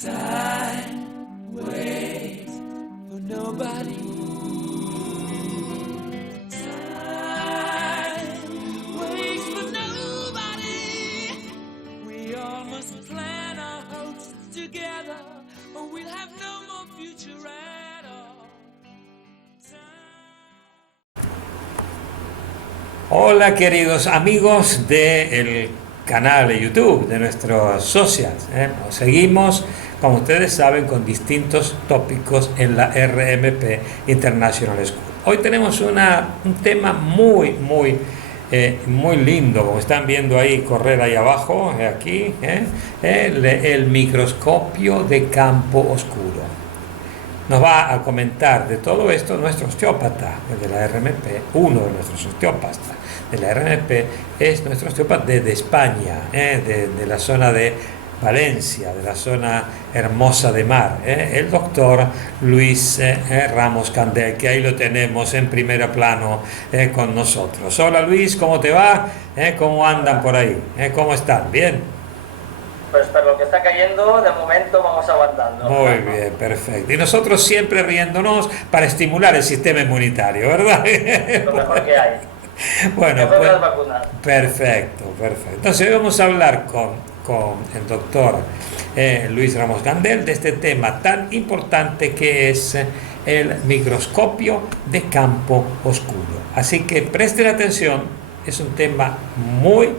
Time waits for nobody. Time waits for nobody. We all must plan our hopes together, or we'll have no more future at all. Hola queridos amigos del canal de YouTube, de nuestros socios. Nos seguimos, como ustedes saben, con distintos tópicos en la RMP International School. Hoy tenemos un tema muy lindo, como están viendo ahí correr ahí abajo, aquí, el microscopio de campo oscuro. Nos va a comentar de todo esto nuestro osteópata de la RMP, uno de nuestros osteópatas de la RMP, es nuestro osteópata de España, de la zona de Valencia, de la zona hermosa de mar, el doctor Luis Ramos Candel, que ahí lo tenemos en primer plano con nosotros. Hola Luis, ¿cómo te va? ¿Cómo andan por ahí? ¿Cómo están? ¿Bien? Pues para lo que está cayendo, de momento vamos aguantando. Muy bien, perfecto. Y nosotros siempre riéndonos para estimular el sistema inmunitario, ¿verdad? Lo mejor que hay. Bueno, mejor que pues, las vacunas. perfecto. Entonces hoy vamos a hablar con el doctor Luis Ramos Candel de este tema tan importante que es el microscopio de campo oscuro. Así que presten atención, es un tema muy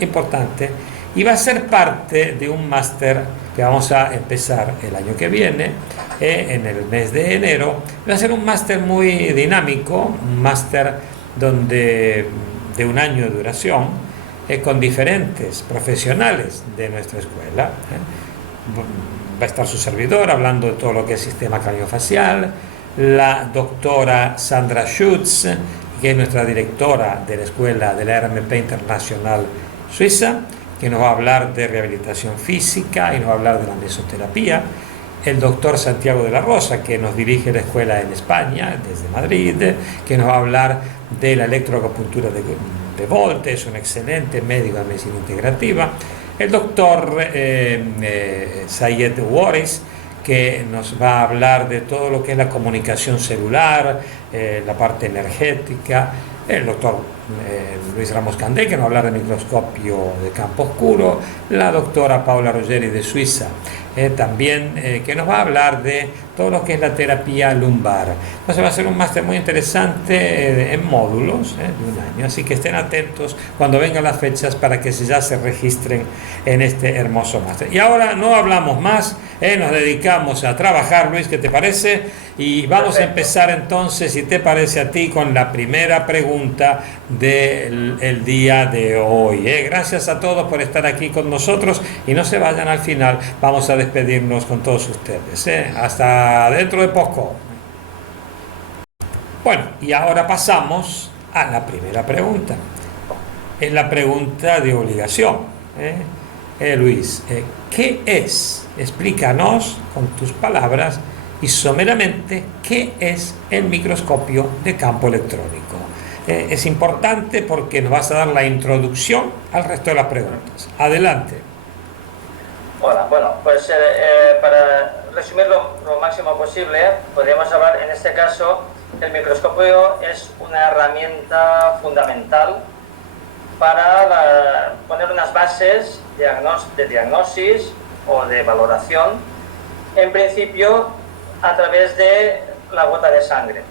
importante. Y va a ser parte de un máster que vamos a empezar el año que viene, en el mes de enero. Va a ser un máster muy dinámico, un máster de un año de duración, con diferentes profesionales de nuestra escuela. Va a estar su servidor hablando de todo lo que es sistema craniofacial, la doctora Sandra Schutz, que es nuestra directora de la escuela de la RMP Internacional Suiza, que nos va a hablar de rehabilitación física y nos va a hablar de la mesoterapia, el doctor Santiago de la Rosa, que nos dirige la escuela en España, desde Madrid, que nos va a hablar de la electroacupuntura de Volt, es un excelente médico de medicina integrativa, el doctor Sayed Waris, que nos va a hablar de todo lo que es la comunicación celular, la parte energética, el doctor Luis Ramos Candel, que nos va a hablar del microscopio de campo oscuro, la doctora Paula Ruggeri de Suiza, también que nos va a hablar de todo lo que es la terapia lumbar. Entonces va a ser un máster muy interesante en módulos de un año, así que estén atentos cuando vengan las fechas para que ya se registren en este hermoso máster. Y ahora no hablamos más, nos dedicamos a trabajar, Luis, ¿qué te parece? Y vamos a empezar entonces, si te parece a ti, con la primera pregunta del día de hoy. Gracias a todos por estar aquí con nosotros y no se vayan al final, vamos a despedirnos con todos ustedes. Hasta dentro de poco. Bueno, y ahora pasamos a la primera pregunta. Es la pregunta de obligación. Luis, ¿qué es? Explícanos con tus palabras y someramente qué es el microscopio de campo electrónico. Es importante porque nos vas a dar la introducción al resto de las preguntas. Adelante. Hola, bueno, pues para resumir lo máximo posible, podríamos hablar, en este caso, el microscopio es una herramienta fundamental para poner unas bases de diagnosis o de valoración, en principio a través de la gota de sangre.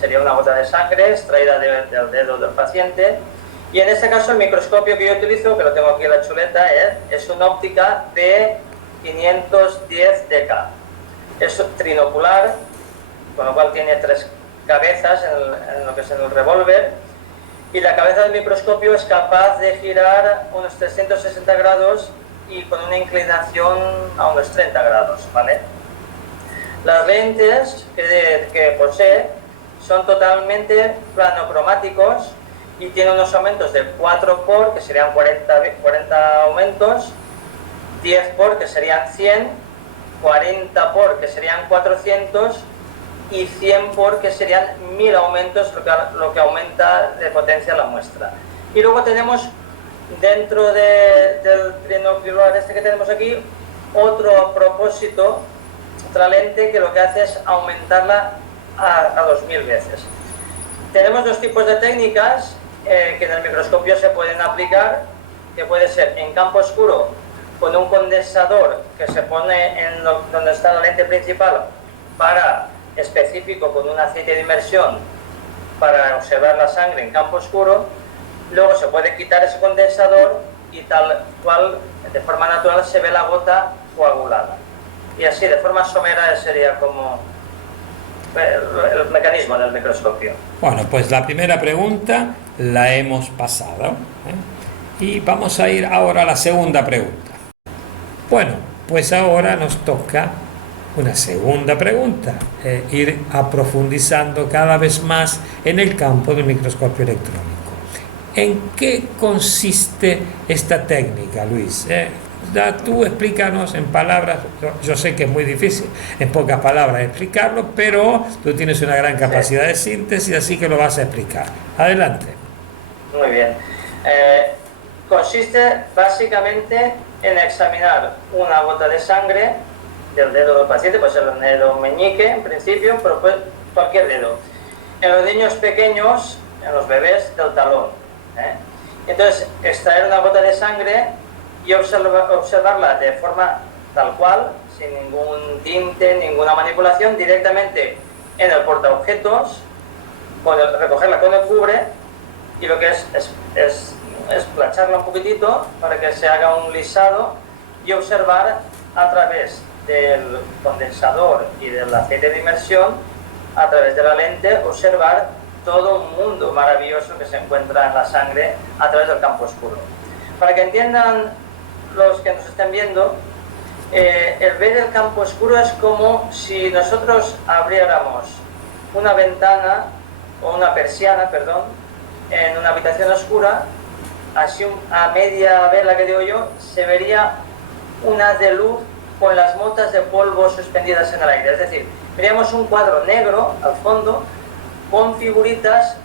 Sería una gota de sangre extraída del dedo del paciente, y en este caso el microscopio que yo utilizo, que lo tengo aquí en la chuleta, es una óptica de 510 dK. Es trinocular, con lo cual tiene 3 cabezas en lo que es en el revólver, y la cabeza del microscopio es capaz de girar unos 360 grados y con una inclinación a unos 30 grados, ¿vale? Las lentes que posee son totalmente planocromáticos y tienen unos aumentos de 4 por, que serían 40 aumentos, 10 por, que serían 100, 40 por, que serían 400, y 100 por, que serían 1000 aumentos, lo que aumenta de potencia la muestra. Y luego tenemos, dentro del trinocular este que tenemos aquí, otro propósito, otra lente que lo que hace es aumentarla a 2000 veces. Tenemos dos tipos de técnicas que en el microscopio se pueden aplicar, que puede ser en campo oscuro con un condensador que se pone en donde está la lente principal para específico con un aceite de inmersión para observar la sangre en campo oscuro. Luego se puede quitar ese condensador y tal cual, de forma natural, se ve la gota coagulada. Y así, de forma somera, sería como el mecanismo del microscopio. Bueno, pues la primera pregunta la hemos pasado, y vamos a ir ahora a la segunda pregunta. Bueno, pues ahora nos toca una segunda pregunta, ir profundizando cada vez más en el campo del microscopio electrónico. ¿En qué consiste esta técnica, Luis? Tú explícanos en palabras. Yo sé que es muy difícil en pocas palabras explicarlo, pero tú tienes una gran capacidad de síntesis, así que lo vas a explicar. Adelante. Muy bien. Consiste básicamente en examinar una gota de sangre del dedo del paciente, puede ser el dedo meñique en principio, pero cualquier dedo. En los niños pequeños, en los bebés, del talón. Entonces, extraer una gota de sangre y observarla de forma tal cual, sin ningún tinte, ninguna manipulación, directamente en el portaobjetos, recogerla con el cubre, y lo que es placharla un poquitito para que se haga un lisado y observar a través del condensador y del aceite de inmersión, a través de la lente, observar todo un mundo maravilloso que se encuentra en la sangre a través del campo oscuro. Para que entiendan los que nos estén viendo, el ver el campo oscuro es como si nosotros abriéramos una ventana o una persiana, perdón, en una habitación oscura. Así a media vela que digo yo, se vería un haz de luz con las motas de polvo suspendidas en el aire. Es decir, veríamos un cuadro negro al fondo con figuritas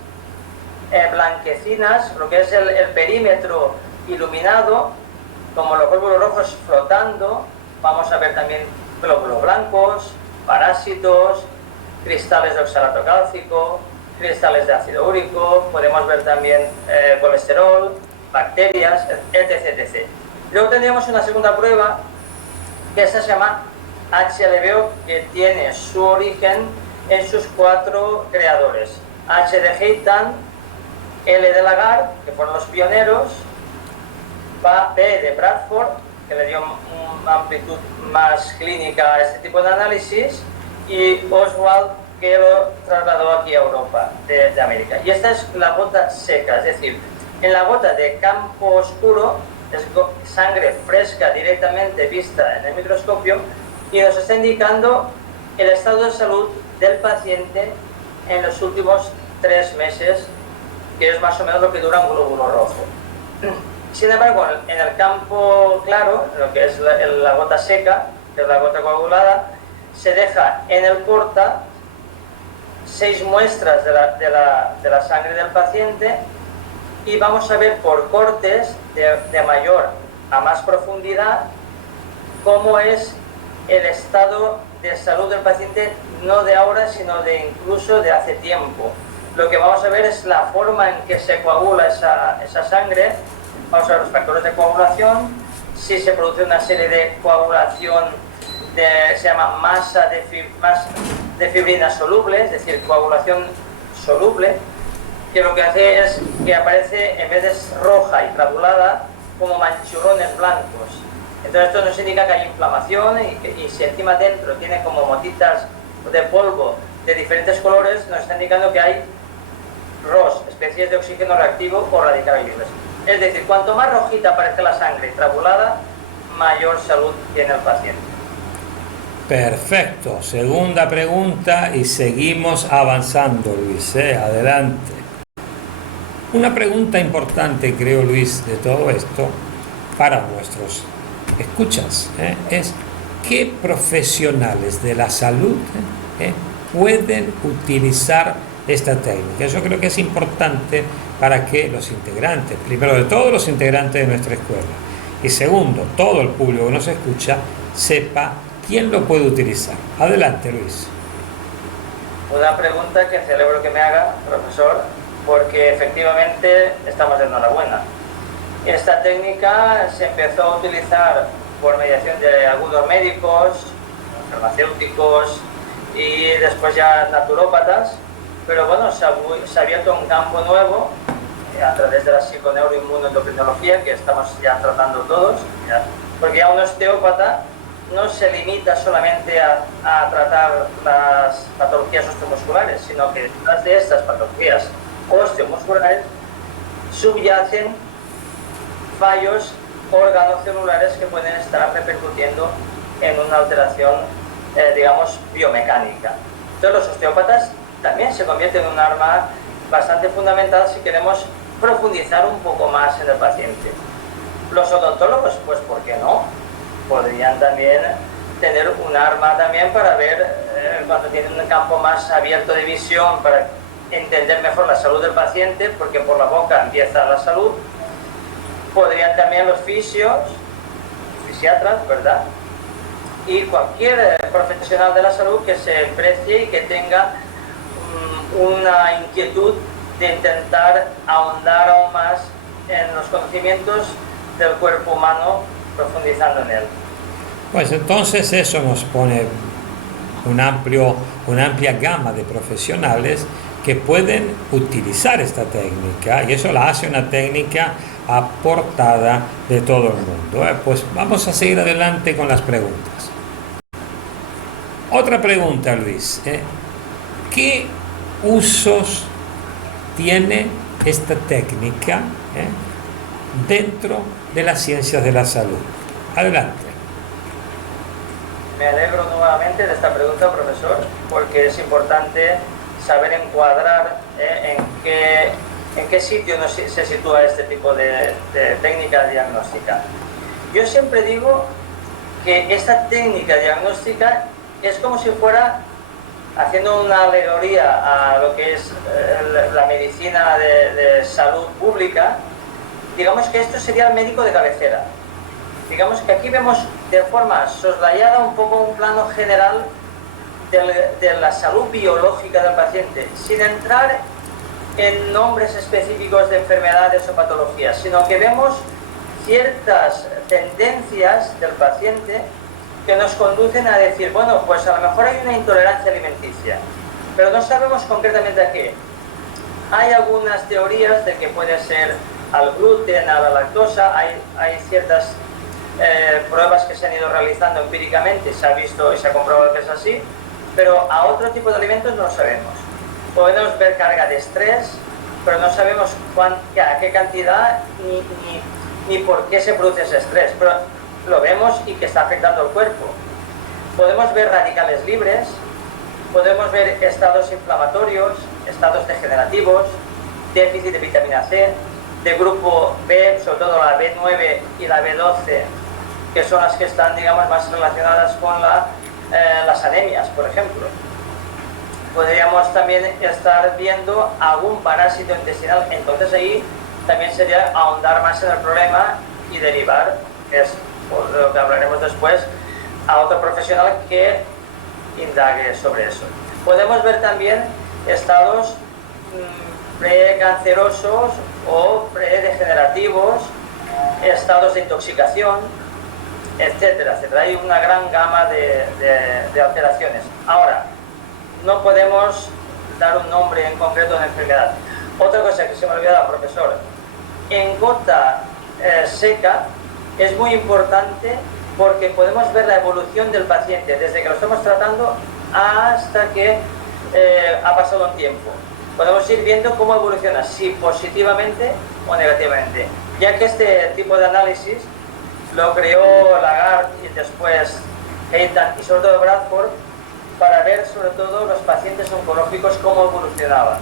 blanquecinas, lo que es el perímetro iluminado, como los glóbulos rojos flotando. Vamos a ver también glóbulos blancos, parásitos, cristales de oxalato cálcico, cristales de ácido úrico, podemos ver también colesterol, bacterias, etc, etc. Luego tendríamos una segunda prueba, que esta se llama HLBO, que tiene su origen en sus 4 creadores: H de Heitan, L de Lagarde, que fueron los pioneros, B de Bradford, que le dio una amplitud más clínica a este tipo de análisis, y Oswald, que lo trasladó aquí a Europa, de América. Y esta es la gota seca, es decir, en la gota de campo oscuro es sangre fresca directamente vista en el microscopio, y nos está indicando el estado de salud del paciente en los últimos 3 meses, que es más o menos lo que dura un glóbulo rojo. Sin embargo, en el campo claro, lo que es la gota seca, que es la gota coagulada, se deja en el porta 6 muestras de la sangre del paciente, y vamos a ver por cortes de mayor a más profundidad cómo es el estado de salud del paciente, no de ahora, sino de incluso de hace tiempo. Lo que vamos a ver es la forma en que se coagula esa sangre. Vamos a ver los factores de coagulación, si se produce una serie de coagulación se llama masa de fibrina soluble, es decir, coagulación soluble, que lo que hace es que aparece, en vez de roja y granulada, como manchurrones blancos. Entonces esto nos indica que hay inflamación, y si encima dentro tiene como motitas de polvo de diferentes colores, nos está indicando que hay ROS, especies de oxígeno reactivo o radicales libres. Es decir, cuanto más rojita parece la sangre trabulada, mayor salud tiene el paciente. Perfecto. Segunda pregunta y seguimos avanzando, Luis. Adelante. Una pregunta importante, creo, Luis, de todo esto para nuestros escuchas es: ¿qué profesionales de la salud pueden utilizar esta técnica? Yo creo que es importante para que los integrantes, primero de todo los integrantes de nuestra escuela, y segundo, todo el público que nos escucha, sepa quién lo puede utilizar. Adelante, Luis. Una pregunta que celebro que me haga, profesor, porque efectivamente estamos de enhorabuena. Esta técnica se empezó a utilizar por mediación de algunos médicos, farmacéuticos y después ya naturópatas, pero bueno, se ha abierto un campo nuevo a través de la psiconeuroinmunoendocrinología que estamos ya tratando todos, porque ya un osteópata no se limita solamente a tratar las patologías osteomusculares, sino que detrás de estas patologías osteomusculares subyacen fallos organocelulares que pueden estar repercutiendo en una alteración, digamos, biomecánica. Entonces los osteópatas también se convierten en un arma bastante fundamental si queremos profundizar un poco más en el paciente. Los odontólogos, pues ¿por qué no? Podrían también tener un arma también para ver cuando tienen un campo más abierto de visión, para entender mejor la salud del paciente, porque por la boca empieza la salud. Podrían también los fisiatras, ¿verdad? Y cualquier profesional de la salud que se precie y que tenga una inquietud de intentar ahondar aún más en los conocimientos del cuerpo humano, profundizando en él. Pues entonces eso nos pone una amplia gama de profesionales que pueden utilizar esta técnica, y eso la hace una técnica aportada de todo el mundo. Pues vamos a seguir adelante con las preguntas. Otra pregunta, Luis. ¿Qué usos tiene esta técnica dentro de las ciencias de la salud? Adelante. Me alegro nuevamente de esta pregunta, profesor, porque es importante saber encuadrar en qué sitio se sitúa este tipo de técnica diagnóstica. Yo siempre digo que esta técnica diagnóstica es como si fuera, haciendo una alegoría a lo que es la medicina de salud pública, digamos que esto sería el médico de cabecera. Digamos que aquí vemos de forma soslayada un poco un plano general de la salud biológica del paciente, sin entrar en nombres específicos de enfermedades o patologías, sino que vemos ciertas tendencias del paciente que nos conducen a decir, bueno, pues a lo mejor hay una intolerancia alimenticia, pero no sabemos concretamente a qué. Hay algunas teorías de que puede ser al gluten, a la lactosa, hay ciertas pruebas que se han ido realizando empíricamente, se ha visto y se ha comprobado que es así, pero a otro tipo de alimentos no lo sabemos. Podemos ver carga de estrés, pero no sabemos a qué cantidad ni por qué se produce ese estrés, pero lo vemos y que está afectando al cuerpo. Podemos ver radicales libres, podemos ver estados inflamatorios, estados degenerativos, déficit de vitamina C, de grupo B, sobre todo la B9 y la B12, que son las que están, digamos, más relacionadas con las anemias, por ejemplo. Podríamos también estar viendo algún parásito intestinal, entonces ahí también sería ahondar más en el problema y derivar, que es por lo que hablaremos después, a otro profesional que indague sobre eso. Podemos ver también estados precancerosos o predegenerativos, estados de intoxicación, etcétera, etcétera. Hay una gran gama de alteraciones. Ahora, no podemos dar un nombre en concreto de la enfermedad. Otra cosa que se me ha olvidado, profesor, en gota seca es muy importante porque podemos ver la evolución del paciente desde que lo estamos tratando hasta que ha pasado un tiempo. Podemos ir viendo cómo evoluciona, si positivamente o negativamente, ya que este tipo de análisis lo creó Lagarde y después Heitan y sobre todo Bradford para ver sobre todo los pacientes oncológicos cómo evolucionaban.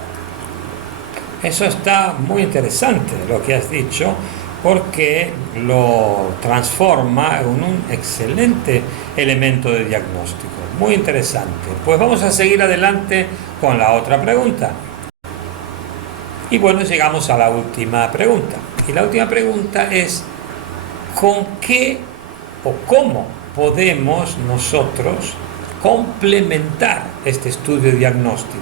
Eso está muy interesante lo que has dicho, porque lo transforma en un excelente elemento de diagnóstico. Muy interesante. Pues vamos a seguir adelante con la otra pregunta. Y bueno, llegamos a la última pregunta. Y la última pregunta es, ¿con qué o cómo podemos nosotros complementar este estudio diagnóstico?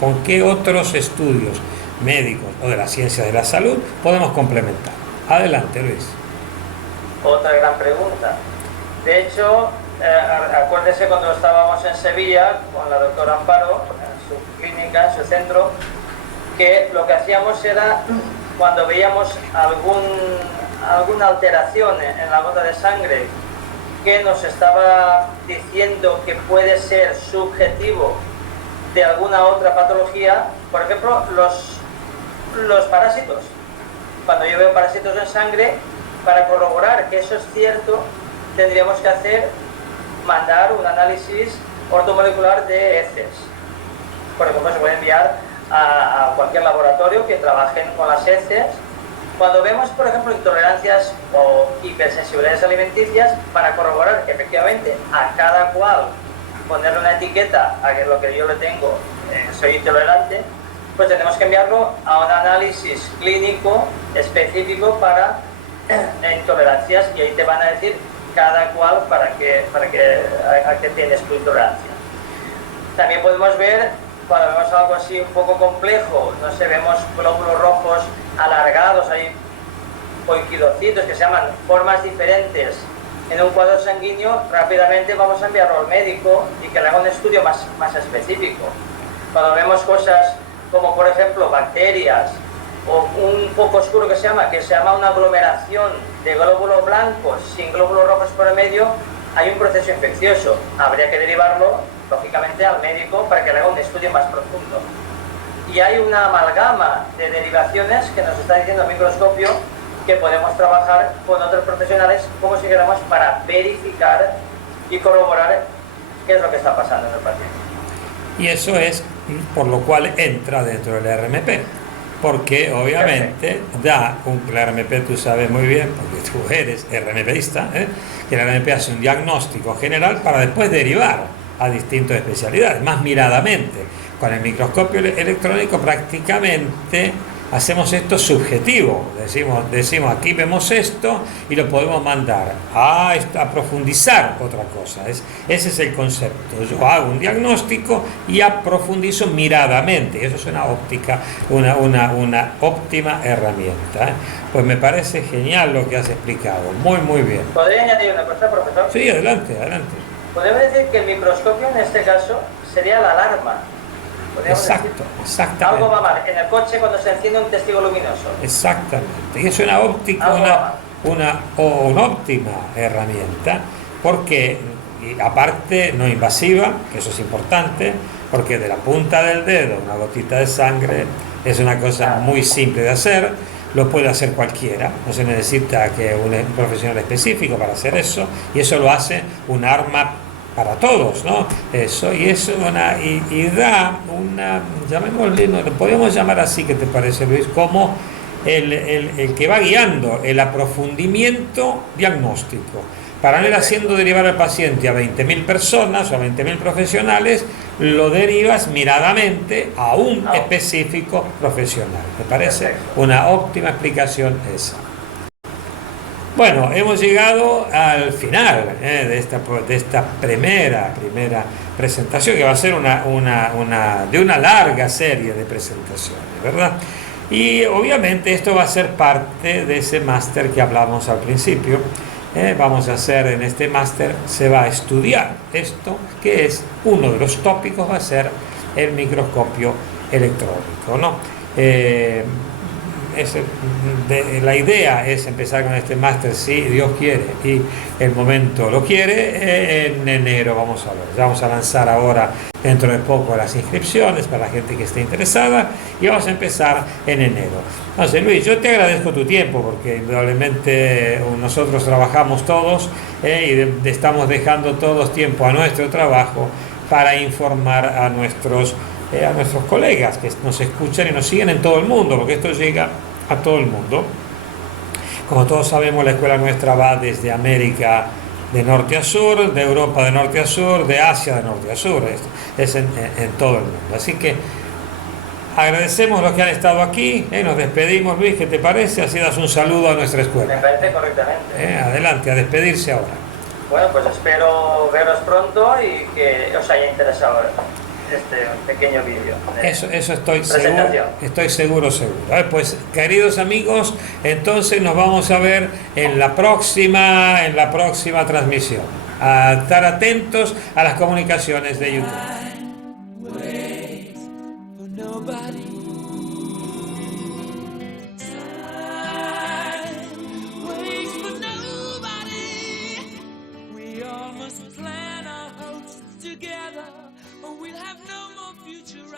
¿Con qué otros estudios médicos o de la ciencia de la salud podemos complementar? Adelante, Luis. Otra gran pregunta. De hecho, acuérdese cuando estábamos en Sevilla con la doctora Amparo, en su clínica, en su centro, que lo que hacíamos era, cuando veíamos alguna alteración en la gota de sangre que nos estaba diciendo que puede ser subjetivo de alguna otra patología, por ejemplo, los parásitos. Cuando yo veo parásitos en sangre, para corroborar que eso es cierto, tendríamos que mandar un análisis ortomolecular de heces. Por ejemplo, se puede enviar a cualquier laboratorio que trabajen con las heces. Cuando vemos, por ejemplo, intolerancias o hipersensibilidades alimenticias, para corroborar que efectivamente a cada cual ponerle una etiqueta a lo que yo le tengo, soy intolerante, pues tenemos que enviarlo a un análisis clínico específico para intolerancias, y ahí te van a decir cada cual a qué tienes tu intolerancia. También podemos ver, cuando vemos algo así un poco complejo, no sé, vemos glóbulos rojos alargados, hay poiquidocitos que se llaman formas diferentes en un cuadro sanguíneo, rápidamente vamos a enviarlo al médico y que le haga un estudio más específico. Cuando vemos cosas como, por ejemplo, bacterias o un foco oscuro que se llama una aglomeración de glóbulos blancos sin glóbulos rojos por el medio, hay un proceso infeccioso. Habría que derivarlo, lógicamente, al médico para que le haga un estudio más profundo. Y hay una amalgama de derivaciones que nos está diciendo el microscopio que podemos trabajar con otros profesionales, como si queramos, para verificar y corroborar qué es lo que está pasando en el paciente. Y eso es por lo cual entra dentro del RMP. Porque obviamente la RMP, tú sabes muy bien, porque tú eres RMPista, que la RMP hace un diagnóstico general para después derivar a distintas especialidades, más miradamente. Con el microscopio electrónico prácticamente hacemos esto subjetivo, decimos aquí vemos esto y lo podemos mandar a profundizar otra cosa. Ese es el concepto. Yo hago un diagnóstico y profundizo miradamente. Eso es una óptima herramienta. Pues me parece genial lo que has explicado. Muy, muy bien. ¿Podría añadir una cosa, profesor? Sí, adelante. Podemos decir que el microscopio en este caso sería la alarma. Exactamente. Algo va mal en el coche cuando se enciende un testigo luminoso. Exactamente. Y es una óptima herramienta, porque aparte no invasiva, que eso es importante, porque de la punta del dedo una gotita de sangre es una cosa muy simple de hacer, lo puede hacer cualquiera, no se necesita que un profesional específico para hacer eso, y eso lo hace un arma para todos, ¿no? Eso, y es y da una, llamémosle, lo podemos llamar así, ¿qué te parece, Luis? Como el que va guiando el aprofundimiento diagnóstico. Para no ir haciendo derivar al paciente a 20.000 personas o a 20.000 profesionales, lo derivas miradamente a un específico profesional. Me parece una óptima explicación esa. Bueno, hemos llegado al final de esta primera presentación, que va a ser de una larga serie de presentaciones, ¿verdad? Y obviamente esto va a ser parte de ese máster que hablamos al principio. Vamos a hacer en este máster, se va a estudiar esto, que es uno de los tópicos, va a ser el microscopio electrónico, ¿no? La idea es empezar con este máster, si Dios quiere y el momento lo quiere, en enero vamos a lanzar ahora dentro de poco las inscripciones para la gente que esté interesada, y vamos a empezar en enero. Entonces, Luis, yo te agradezco tu tiempo, porque indudablemente nosotros trabajamos todos y estamos dejando todos tiempo a nuestro trabajo para informar a nuestros colegas que nos escuchan y nos siguen en todo el mundo, porque esto llega a todo el mundo. Como todos sabemos, la escuela nuestra va desde América de norte a sur, de Europa de norte a sur, de Asia de norte a sur, es en todo el mundo. Así que agradecemos los que han estado aquí, nos despedimos. Luis, ¿qué te parece? Así das un saludo a nuestra escuela. Me parece correctamente. Adelante, a despedirse ahora. Bueno, pues espero veros pronto y que os haya interesado este pequeño vídeo. Eso estoy seguro. Pues queridos amigos, entonces nos vamos a ver en la próxima transmisión. A estar atentos a las comunicaciones de YouTube. Wait for nobody. Time waits for nobody. We all must plan our hopes together, or we'll have no more future.